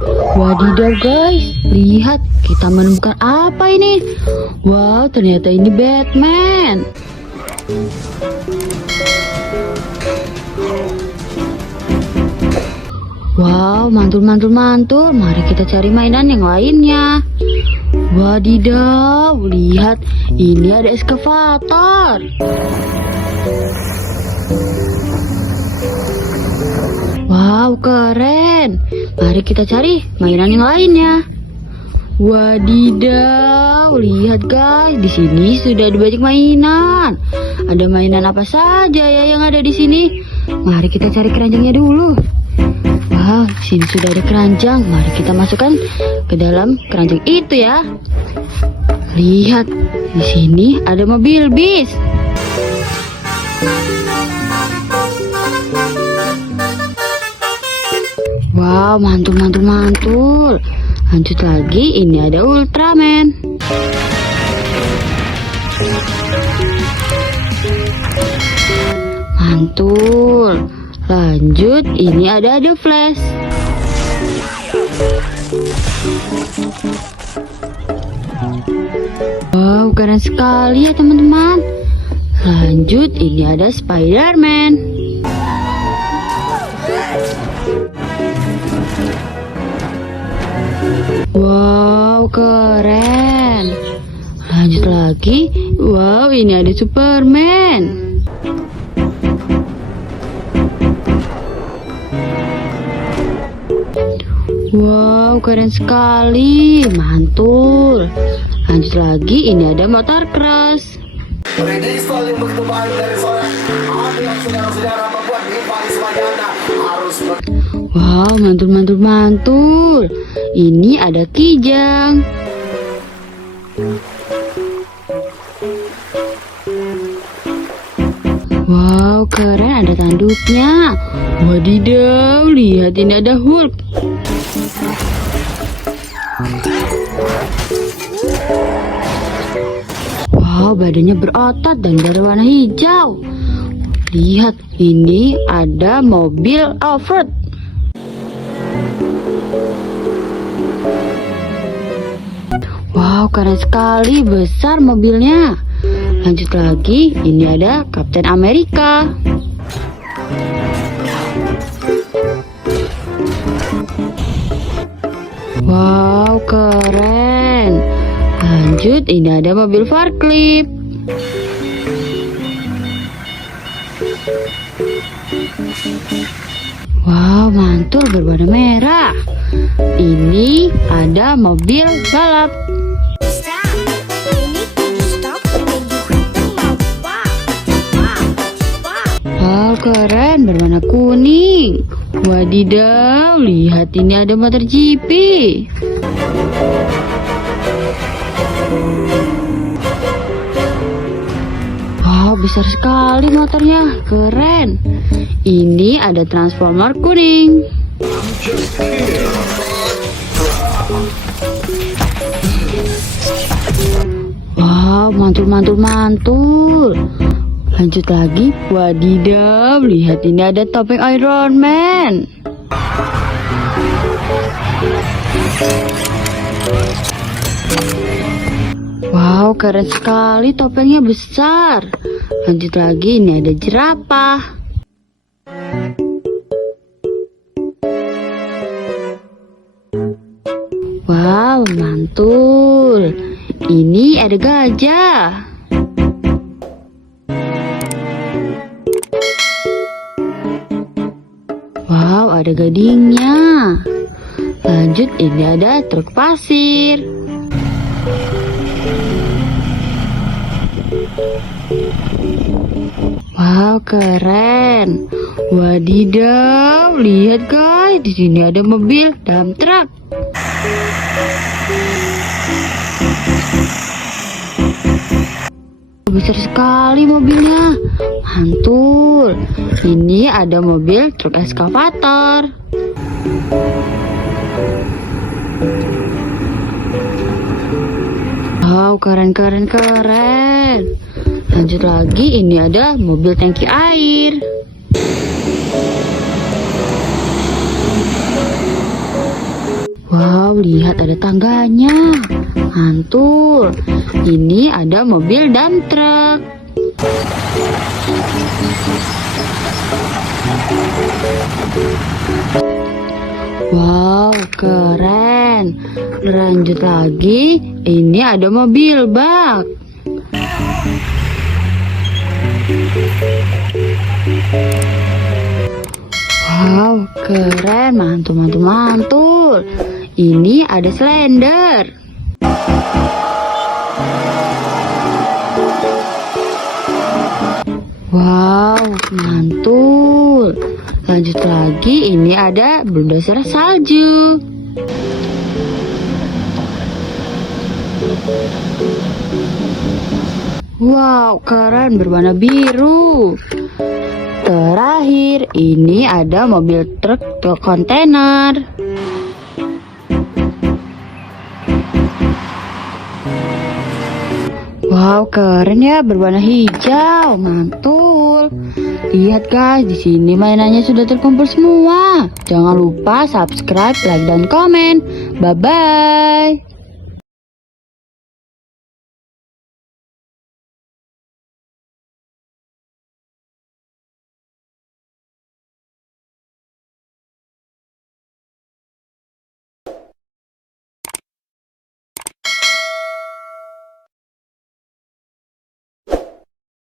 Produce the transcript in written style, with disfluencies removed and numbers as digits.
Wadidaw guys, lihat kita menemukan apa ini? Wow, ternyata ini Batman. Wow, mantul. Mari kita cari mainan yang lainnya. Wadidaw, lihat ini ada eskavator. Wow, keren. Mari kita cari mainan yang lainnya. Wadidaw, lihat guys, di sini sudah ada banyak mainan. Ada mainan apa saja ya yang ada di sini? Mari kita cari keranjangnya dulu. Wow, di sini sudah ada keranjang. Mari kita masukkan ke dalam keranjang itu ya. Lihat, di sini ada mobil bis. Wow, mantul. Lanjut lagi, ini ada Ultraman. Mantul. Lanjut, ini ada The Flash. Wow, keren sekali ya teman-teman. Lanjut, ini ada Spider-Man. Wow, keren. Lanjut lagi. Wow, ini ada Superman. Wow, keren sekali. Mantul. Lanjut lagi, ini ada motor cross. Wow, mantul. Ini ada Kijang. Wow, keren, ada tanduknya. Wadidaw, lihat ini ada Hulk. Wow, badannya berotot dan berwarna hijau. Lihat, ini ada mobil off-road. Wow, keren sekali, besar mobilnya. Lanjut lagi, ini ada Kapten Amerika. Wow, keren. Lanjut, ini ada mobil forklift. Wow, mantul berwarna merah. Ini ada mobil balap. Wow, keren berwarna kuning. Wadidaw, lihat ini ada motor GP. Wow, besar sekali motornya, keren. Ini ada transformer kuning. Wow, mantul. Lanjut lagi, wadidaw, lihat ini ada topeng Iron Man. Wow, keren sekali, topengnya besar. Lanjut lagi, ini ada jerapah. Wow, mantul. Ini ada gajah. Wow, ada gadingnya. Lanjut, ini ada truk pasir. Wow, keren. Wadidaw, lihat guys, di sini ada mobil dump truck. Besar sekali mobilnya. Mantul. Ini ada mobil truk eskavator. Wow, keren. Lanjut lagi, ini ada mobil tangki air. Wow, lihat ada tangganya. Mantul. Ini ada mobil dan truk. Wow, keren. Lanjut lagi. Ini ada mobil bak. Wow, keren. Mantul, mantul, mantul. Ini ada slender. Wow, mantul. Lanjut lagi, ini ada bulldozer salju. Wow, keren, berwarna biru. Terakhir, ini ada mobil truk kontainer. Wow, keren ya, berwarna hijau, mantul. Lihat guys, di sini mainannya sudah terkumpul semua. Jangan lupa subscribe, like, dan komen. Bye bye.